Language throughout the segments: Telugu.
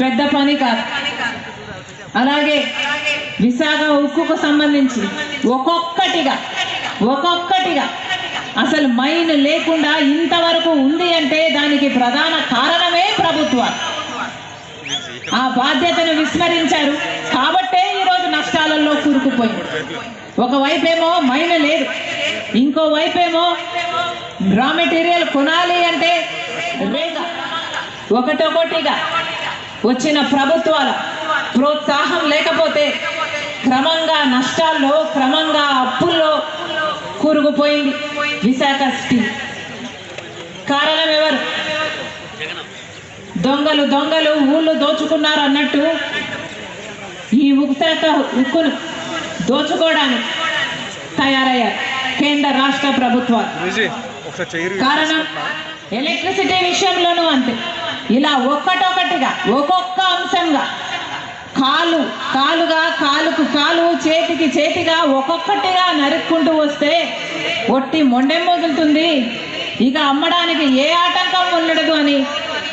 పెద్ద పని కాదు. అలాగే విశాఖ ఉక్కుకు సంబంధించి ఒక్కొక్కటిగా అసలు మైన్ లేకుండా ఇంతవరకు ఉంది అంటే దానికి ప్రధాన కారణమే ప్రభుత్వాలు. ఆ బాధ్యతను విస్మరించారు కాబట్టే ఈరోజు నష్టాలలో కూరుకుపోయింది. ఒకవైపేమో మైన్ లేదు, ఇంకోవైపేమో రా మెటీరియల్ కొనాలి అంటే ఒకటొకటిగా వచ్చిన ప్రభుత్వాల ప్రోత్సాహం లేకపోతే క్రమంగా నష్టాల్లో, క్రమంగా అప్పుల్లో కూరుకుపోయింది విశాఖ స్టీల్. కారణం ఎవరు? దొంగలు ఊళ్ళు దోచుకున్నారు అన్నట్టు ఈ విశాఖ ఉక్కును దోచుకోవడానికి తయారయ్యారు కేంద్ర రాష్ట్ర ప్రభుత్వాలు. కారణం ఎలక్ట్రిసిటీ విషయంలోనూ అంతే. ఇలా ఒక్కొక్కటిగా ఒక్కొక్క అంశంగా కాలుకు చేతిగా ఒక్కొక్కటిగా నరుక్కుంటూ వస్తే ఒట్టి మొండెం మొగులుతుంది. ఇక అమ్మడానికి ఏ ఆటంకం ఉండదు అని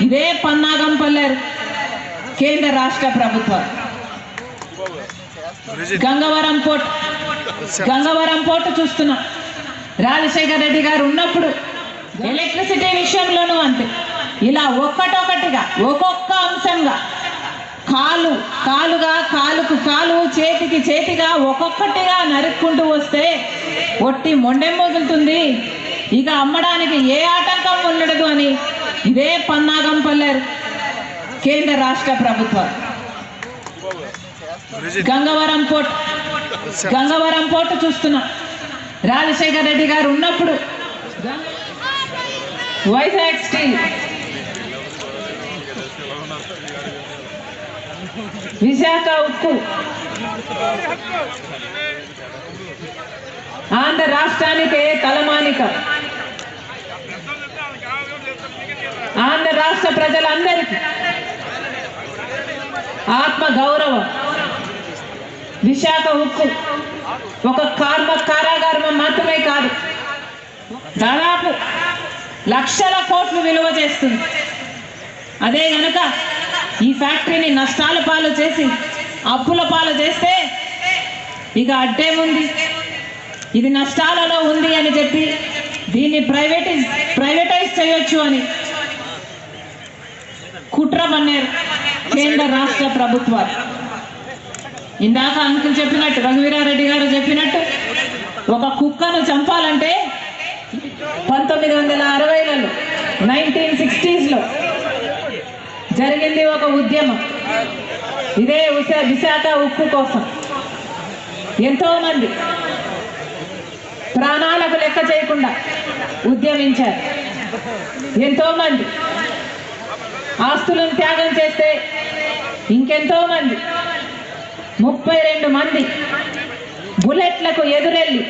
ఇదే పన్నాగం పల్లారు కేంద్ర రాష్ట్ర ప్రభుత్వాలు. గంగవరం పోర్టు చూస్తున్నాం. రాజశేఖర రెడ్డి గారు ఉన్నప్పుడు ఎలక్ట్రిసిటీ విషయంలోనూ అంతే. ఇలా ఒక్కొక్కటిగా ఒక్కొక్క అంశంగా కాలుకు చేతిగా ఒక్కొక్కటిగా నరుక్కుంటూ వస్తే ఒట్టి మొండెం మొగులుతుంది. ఇక అమ్మడానికి ఏ ఆటంకం ఉండదు అని ఇదే పన్నాగం పల్లారు కేంద్ర రాష్ట్ర ప్రభుత్వాలు. గంగవరం పోర్టు చూస్తున్నాం. రాజశేఖర రెడ్డి గారు ఉన్నప్పుడు వైజాగ్ స్టీల్, విశాఖ ఉక్కు ఆంధ్ర రాష్ట్రానికే తలమానిక. ఆంధ్ర రాష్ట్ర ప్రజలందరికీ ఆత్మ గౌరవం. విశాఖ ఉక్కు ఒక కారాగారం మాత్రమే కాదు, దాదాపు లక్షల కోట్లు విలువ చేస్తుంది. అదే గనక ఈ ఫ్యాక్టరీని నష్టాల పాలు చేసి అప్పుల పాలు చేస్తే ఇక అడ్డేముంది, ఇది నష్టాలలో ఉంది అని చెప్పి దీన్ని ప్రైవేటైజ్ చేయొచ్చు అని కుట్ర పన్నారు కేంద్ర రాష్ట్ర ప్రభుత్వాలు. ఇందాక అంకుల్ చెప్పినట్టు, రఘువీరారెడ్డి గారు చెప్పినట్టు, ఒక కుక్కను చంపాలంటే 1960లలో 1960s జరిగింది ఒక ఉద్యమం. ఇదే విశాఖ ఉక్కు కోసం ఎంతో మంది ప్రాణాలకు లెక్క చేయకుండా ఉద్యమించారు. ఎంతో మంది ఆస్తులను త్యాగం చేస్తే ఇంకెంతో మంది 32 మంది బుల్లెట్లకు ఎదురెళ్ళి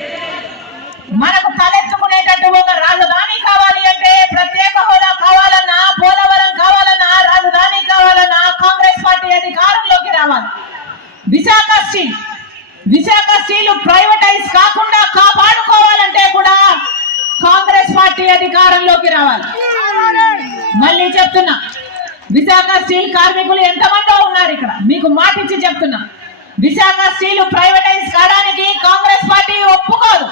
మనకు తలెత్తుకునేటట్టు ఒక రాజధాని కావాలి అంటే, ప్రత్యేక హోదా కావాలన్నా, పోలవరం కావాలన్నా, రాజధాని కావాలన్నా కాంగ్రెస్ పార్టీ అధికారంలోకి రావాలి. విశాఖ స్టీల్ ప్రైవేటైజ్ కాకుండా కాపాడుకోవాలంటే కూడా కాంగ్రెస్ పార్టీ అధికారంలోకి రావాలి. మళ్ళీ చెప్తున్నా, విశాఖ స్టీల్ కార్మికులు ఎంతమందో ఉన్నారు ఇక్కడ, మీకు మాటిచ్చి చెప్తున్నా, విశాఖ స్టీల్ ప్రైవేటైజ్ కావడానికి కాంగ్రెస్ పార్టీ ఒప్పుకోదు.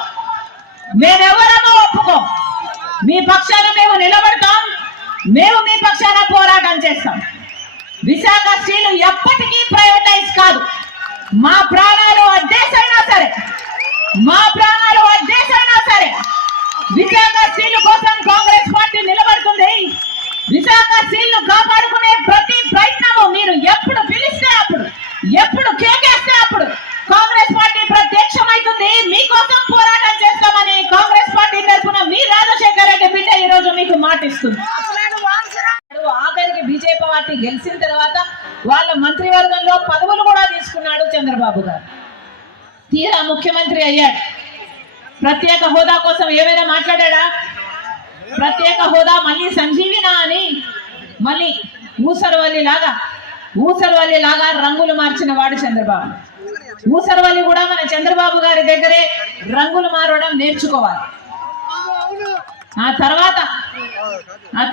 మేమెవరమో ఒప్పుకోం. మీ పక్షాన మేము నిలబడతాం, మేము మీ పక్షాన పోరాటం చేస్తాం. విశాఖ స్టీల్ ఎప్పటికీ ప్రైవేటైజ్ కాదు. మా ప్రాణాలు అడ్డేసైనా సరే విశాఖ స్టీల్ కోసం కాంగ్రెస్ పార్టీ నిలబడుతుంది. విశాఖ స్టీల్ కాపాడుకునే ప్రతి ప్రయత్నము మీరు ఎప్పుడు పిలిస్తే అప్పుడు, ఎప్పుడు కేకేస్తే అప్పుడు కాంగ్రెస్ పార్టీ ప్రత్యక్షమైతుంది. మీకోసం పోరాటం చేస్తామని కాంగ్రెస్ పార్టీ తరఫున మీ రాజశేఖర రెడ్డి బిడ్డ ఈ రోజు మీకు మాటిస్తుంది. ఆఖరికి బీజేపీ పార్టీ గెలిచిన తర్వాత వాళ్ళ మంత్రివర్గంలో పదవులు కూడా తీసుకున్నాడు చంద్రబాబు గారు. తీరా ముఖ్యమంత్రి అయ్యాడు. ప్రత్యేక హోదా కోసం ఏమైనా మాట్లాడా? ప్రత్యేక హోదా మళ్ళీ సంజీవినా అని మళ్ళీ ఊసరవల్లి లాగా రంగులు మార్చిన వాడు చంద్రబాబు. ఊసరవల్లి కూడా మన చంద్రబాబు గారి దగ్గరే రంగులు మారడం నేర్చుకోవాలి. ఆ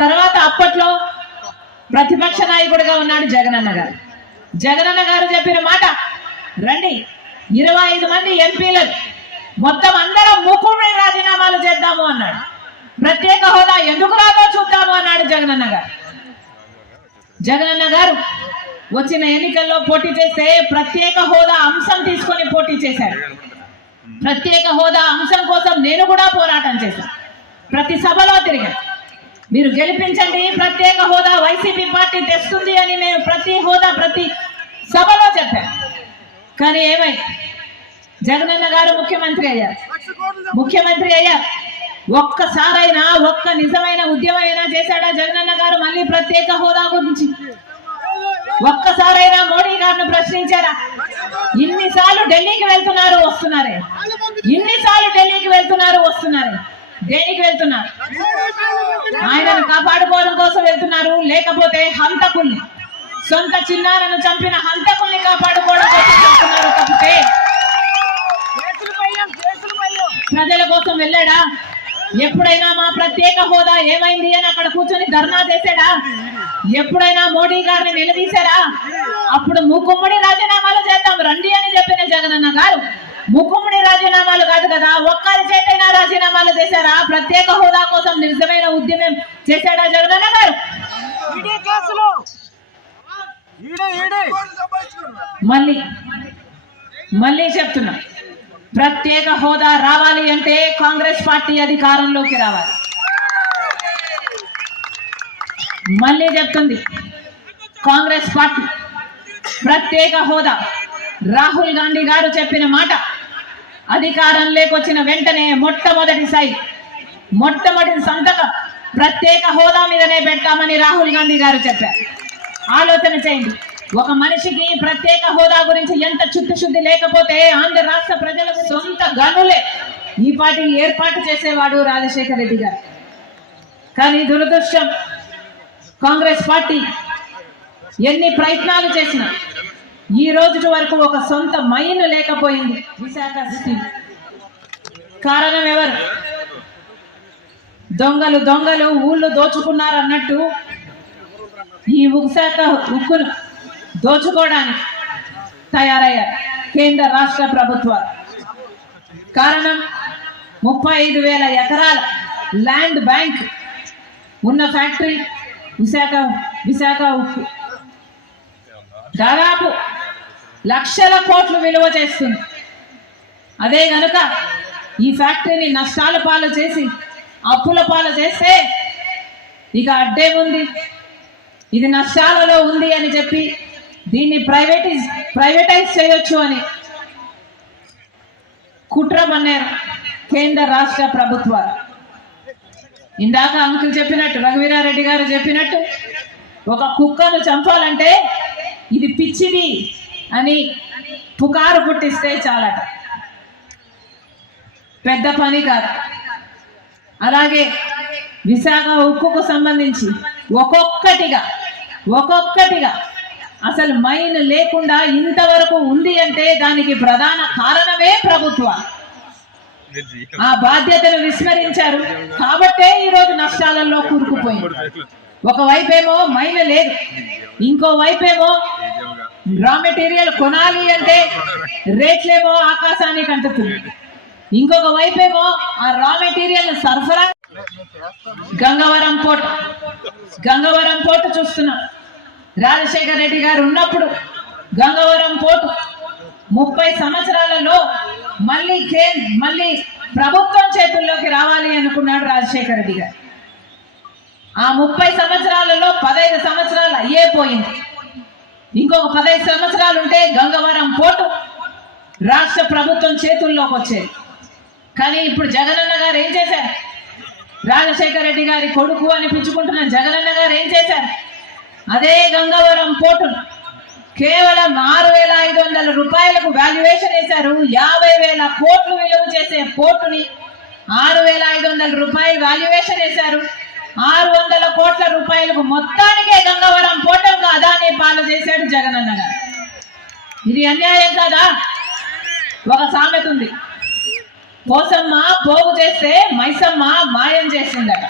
తర్వాత అప్పట్లో ప్రతిపక్ష నాయకుడిగా ఉన్నాడు జగనన్న గారు. జగనన్న గారు చెప్పిన మాట, రండి 25 మంది ఎంపీలు మొత్తం అందరం ముక్కుడి రాజీనామాలు చేద్దాము అన్నాడు. ప్రత్యేక హోదా ఎందుకు రాదో చూద్దాము అన్నాడు జగనన్న గారు. జగనన్న గారు వచ్చిన ఎన్నికల్లో పోటీ చేస్తే ప్రత్యేక హోదా అంశం తీసుకొని పోటీ చేశారు. ప్రత్యేక హోదా అంశం కోసం నేను కూడా పోరాటం చేశాను. ప్రతి సభలో తిరిగాను, మీరు గెలిపించండి, ప్రత్యేక హోదా వైసీపీ పార్టీ తెస్తుంది అని నేను ప్రతి సభలో చెప్పాను. కానీ ఏమైంది? జగనన్న గారు ముఖ్యమంత్రి అయ్యారు. ఒక్కసారైనా ఒక్క నిజమైన ఉద్యమం అయినా చేశాడా జగనన్న గారు? మళ్ళీ ప్రత్యేక హోదా గురించి ఒక్కసారైనా మోడీ గారిని ప్రశ్నించారా? ఇన్నిసార్లు ఢిల్లీకి వెళ్తున్నారు వస్తున్నారే, ఇన్నిసార్లు ఢిల్లీకి వెళ్తున్నారు వస్తున్నారే, దేనికి వెళ్తున్నారు? ఆయనను కాపాడుకోవడం కోసం వెళ్తున్నారు, లేకపోతే హంతకుల్ని, సొంత చిన్నారను చంపిన హంతకుల్ని కాపాడుకోవడం కోసం వెళ్తున్నారు తప్పితే ప్రజల కోసం వెళ్ళాడా? ఎప్పుడైనా మా ప్రత్యేక హోదా ఏమైంది అని అక్కడ కూర్చొని ధర్నా చేశాడా? ఎప్పుడైనా మోడీ గారిని నిలదీశారా? అప్పుడు ముక్కుమ్మడి రాజీనామాలు చేద్దాం రండి అని చెప్పిన జగనన్న గారు ముక్కుమ్మడి రాజీనామాలు కాదు కదా, ఒక్కరి చేతైనా రాజీనామాలు చేశారా? ప్రత్యేక హోదా కోసం నిజమైన ఉద్యమం చేశాడా జగనన్న గారు? మళ్ళీ చెప్తున్నా, ప్రత్యేక హోదా రావాలి అంటే కాంగ్రెస్ పార్టీ అధికారంలోకి రావాలి. మళ్ళీ చెప్తుంది, కాంగ్రెస్ పార్టీ ప్రత్యేక హోదా రాహుల్ గాంధీ గారు చెప్పిన మాట అధికారంలోకి వచ్చిన వెంటనే మొట్టమొదటి సంతకం ప్రత్యేక హోదా మీదనే పెట్టామని రాహుల్ గాంధీ గారు చెప్పారు. ఆలోచన చేయండి, ఒక మనిషికి ప్రత్యేక హోదా గురించి ఎంత చిత్తశుద్ధి లేకపోతే ఆంధ్ర రాష్ట్ర ప్రజలకు సొంత గనులే ఈ పార్టీ ఏర్పాటు చేసేవాడు రాజశేఖర రెడ్డి గారు. కానీ దురదృష్టం, కాంగ్రెస్ పార్టీ ఎన్ని ప్రయత్నాలు చేసినా ఈ రోజు వరకు ఒక సొంత మైన్ లేకపోయింది విశాఖ స్టీల్. కారణం ఎవరు? దొంగలు ఊళ్ళు దోచుకున్నారన్నట్టు ఈ విశాఖ ఉక్కును దోచుకోవడానికి తయారయ్యారు కేంద్ర రాష్ట్ర ప్రభుత్వాలు. కారణం 35,000 ఎకరాల ల్యాండ్ బ్యాంక్ ఉన్న ఫ్యాక్టరీ విశాఖ ఉక్కు దాదాపు లక్షల కోట్లు విలువ చేస్తుంది. అదే గనుక ఈ ఫ్యాక్టరీని నష్టాల పాలు చేసి అప్పుల పాలు చేస్తే ఇక అడ్డేముంది, ఇది నష్టాలలో ఉంది అని చెప్పి దీన్ని ప్రైవేటైజ్ చేయొచ్చు అని కుట్ర పన్నారు కేంద్ర రాష్ట్ర ప్రభుత్వాలు. ఇందాక అంకుల్ చెప్పినట్టు, రఘువీరారెడ్డి గారు చెప్పినట్టు, ఒక కుక్కను చంపాలంటే ఇది పిచ్చిది అని పుకారు పుట్టిస్తే చాలట, పెద్ద పని కాదు. అలాగే విశాఖ ఉక్కుకు సంబంధించి ఒక్కొక్కటిగా అసలు మైన్ లేకుండా ఇంతవరకు ఉంది అంటే దానికి ప్రధాన కారణమే ప్రభుత్వం. ఆ బాధ్యతను విస్మరించారు కాబట్టే ఈరోజు నష్టాలలో కూరుకుపోయింది. ఒకవైపేమో మైన్ లేదు, ఇంకో వైపేమో రా మెటీరియల్ కొనాలి అంటే రేట్లేమో ఆకాశానికి అంటుతుంది, ఇంకొక వైపేమో ఆ రా మెటీరియల్ సరఫరా. గంగవరం పోర్టు చూస్తున్నాం. రాజశేఖర రెడ్డి గారు ఉన్నప్పుడు గంగవరం పోర్టు 30 సంవత్సరాలలో మళ్ళీ ప్రభుత్వం చేతుల్లోకి రావాలి అనుకున్నాడు రాజశేఖర రెడ్డి గారు. ఆ 30 సంవత్సరాలలో 15 సంవత్సరాలు అయ్యే పోయింది. ఇంకొక 15 సంవత్సరాలు ఉంటే గంగవరం పోర్టు రాష్ట్ర ప్రభుత్వం చేతుల్లోకి వచ్చేది. కానీ ఇప్పుడు జగనన్న గారు ఏం చేశారు? రాజశేఖర రెడ్డి గారి కొడుకు అనిపించుకుంటున్న జగనన్న గారు ఏం చేశారు? అదే గంగవరం పోర్టును కేవలం 6,500 రూపాయలకు వాల్యుయేషన్ వేశారు. 50,000 కోట్లు విలువ చేసే పోర్టుని 6,500 రూపాయలు వాల్యుయేషన్ వేశారు. 600 కోట్ల రూపాయలకు మొత్తానికే గంగవరం పోర్టుకు అదాని పాలు చేశాడు జగనన్న గారు. ఇది అన్యాయం కాదా? ఒక సామెత ఉంది, పోసమ్మ పోగు చేస్తే మైసమ్మ మాయం చేసిందట.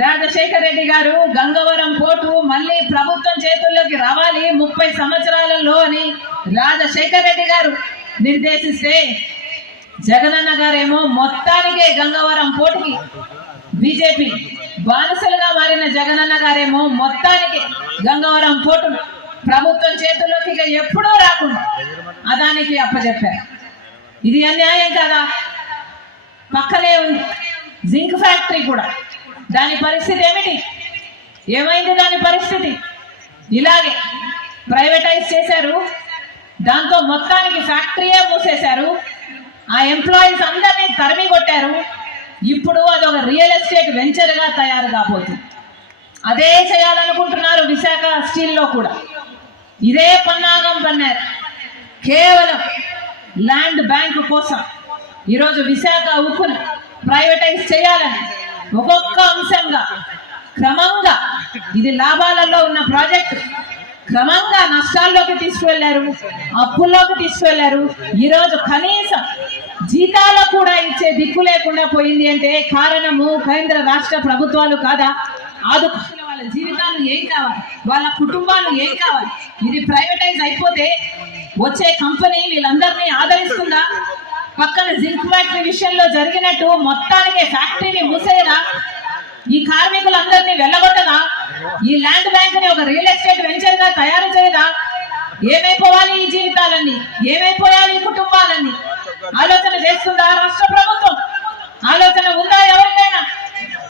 రాజశేఖర రెడ్డి గారు గంగవరం పోర్టు మళ్ళీ ప్రభుత్వం చేతుల్లోకి రావాలి 30 సంవత్సరాలలో అని రాజశేఖర రెడ్డి గారు నిర్దేశిస్తే జగనన్న గారేమో మొత్తానికే గంగవరం పోర్టుకి బీజేపీ బానిసలుగా మారిన జగనన్న గారేమో మొత్తానికి గంగవరం పోర్టు ప్రభుత్వం చేతుల్లోకి ఎప్పుడూ రాకుండా అదానికి అప్పచెప్పారు. ఇది అన్యాయం కదా. పక్కనే ఉంది జింక్ ఫ్యాక్టరీ కూడా. దాని పరిస్థితి ఏమిటి? ఏమైంది దాని పరిస్థితి? ఇలాగే ప్రైవేటైజ్ చేశారు. దాంతో మొత్తానికి ఫ్యాక్టరీయే మూసేశారు. ఆ ఎంప్లాయీస్ అందరినీ తరిమి కొట్టారు. ఇప్పుడు అదొక రియల్ ఎస్టేట్ వెంచర్గా తయారు కాబోతుంది. అదే చేయాలనుకుంటున్నారు విశాఖ స్టీల్లో కూడా. ఇదే పన్నాగం పన్నారు. కేవలం ల్యాండ్ బ్యాంకు కోసం ఈరోజు విశాఖ ఉక్కును ప్రైవేటైజ్ చేయాలని ఒక్కొక్క అంశంగా క్రమంగా, ఇది లాభాలలో ఉన్న ప్రాజెక్టు, క్రమంగా నష్టాల్లోకి తీసుకువెళ్లారు, అప్పుల్లోకి తీసుకువెళ్లారు. ఈరోజు కనీసం జీతాలు కూడా ఇచ్చే దిక్కు లేకుండా పోయింది అంటే కారణము కేంద్ర రాష్ట్ర ప్రభుత్వాలు కాదా? ఆదుకునే వాళ్ళ జీవితాలు ఏం కావాలి, వాళ్ళ కుటుంబాలు ఏం కావాలి? ఇది ప్రైవేటైజ్ అయిపోతే వచ్చే కంపెనీ వీళ్ళందరినీ ఆదరిస్తుందా? పక్కన జింక్ ఫ్యాక్టరీ విషయంలో జరిగినట్టు మొత్తానికి ఫ్యాక్టరీని మూసేయదా? ఈ కార్మికులందరినీ వెళ్ళగొట్టదా? ఈ ల్యాండ్ బ్యాంక్ ని ఒక రియల్ ఎస్టేట్ వెంచర్ గా తయారు చేయదా? ఏమైపోవాలి ఈ జీవితాలన్నీ? ఏమైపోయాలి ఈ కుటుంబాలన్నీ? ఆలోచన చేస్తుందా రాష్ట్ర ప్రభుత్వం? ఆలోచన ఉందా ఎవరికైనా?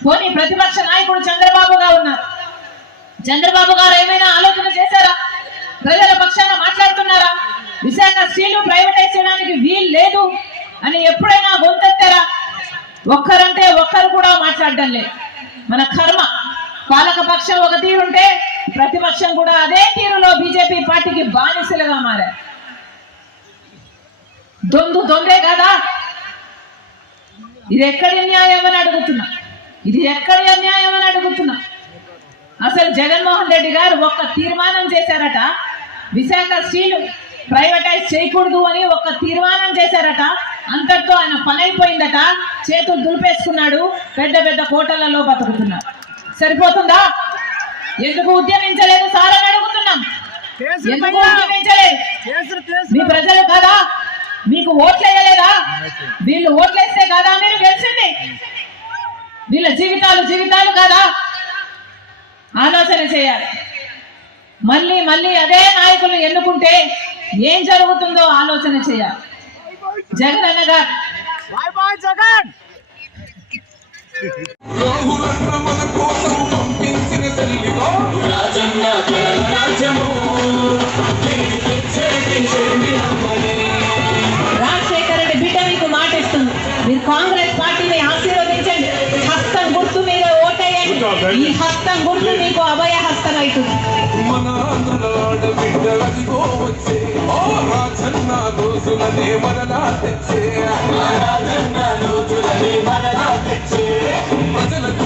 పోనీ ప్రతిపక్ష నాయకుడు చంద్రబాబుగా ఉన్నారు. చంద్రబాబు గారు ఏమైనా ఆలోచన చేశారా? ప్రజల పక్షాన మాట్లాడుతున్నారా? విశాఖ స్టీల్ ప్రైవేటైజ్ చేయడానికి వీలు లేదు అని ఎప్పుడైనా గొంతెత్తారా? ఒక్కరంటే ఒక్కరు కూడా మాట్లాడడం లేదు. మన కర్మ. పాలక పక్షం ఒక తీరుంటే ప్రతిపక్షం కూడా అదే తీరులో బీజేపీ పార్టీకి బానిసలుగా మారారు. దొందే కదా. ఇది ఎక్కడి అన్యాయం అని అడుగుతున్నా. ఇది ఎక్కడి అన్యాయం అని అడుగుతున్నా. అసలు జగన్మోహన్ రెడ్డి గారు ఒక్క తీర్మానం చేశారట, విశాఖ స్టీల్ ప్రైవేటైజ్ చేయకూడదు అని ఒక్క తీర్మానం చేశారట. అంతటితో ఆయన పని అయిపోయిందట. చేతులు దులిపేసుకున్నాడు. పెద్ద పెద్ద కోటలలో బతుకుతున్నాడు. సరిపోతుందా? ఎందుకు ఉద్యమించలేదు సార్ అని అడుగుతున్నాం. ఎందుకు ఉద్యమించలేదు? మీ ప్రజలు కదా మీకు ఓట్లు వేయలేదా? వీళ్ళు ఓట్లేస్తే కదా మీరు గెలిచింది? వీళ్ళ జీవితాలు కదా? ఆలోచన చేయాలి. మళ్ళీ మళ్ళీ అదే నాయకులు ఎన్నుకుంటే ఏం జరుగుతుందో ఆలోచన చేయాలి. జగన్ అనగా రాజశేఖర రెడ్డి బిడ్డ మీకు మాట ఇస్తుంది. మీరు కాంగ్రెస్ పార్టీని ఆశీర్వదించండి. హస్తం గుర్తు మీద ఓటేయండి. ఈ హస్తం గుర్తు మీకు అభయ హస్తం అవుతుంది. మన బిడ్డలదిగో వచ్చే ఓ రాజన్న రోజులనే మరలా తెచ్చే ప్రజలకు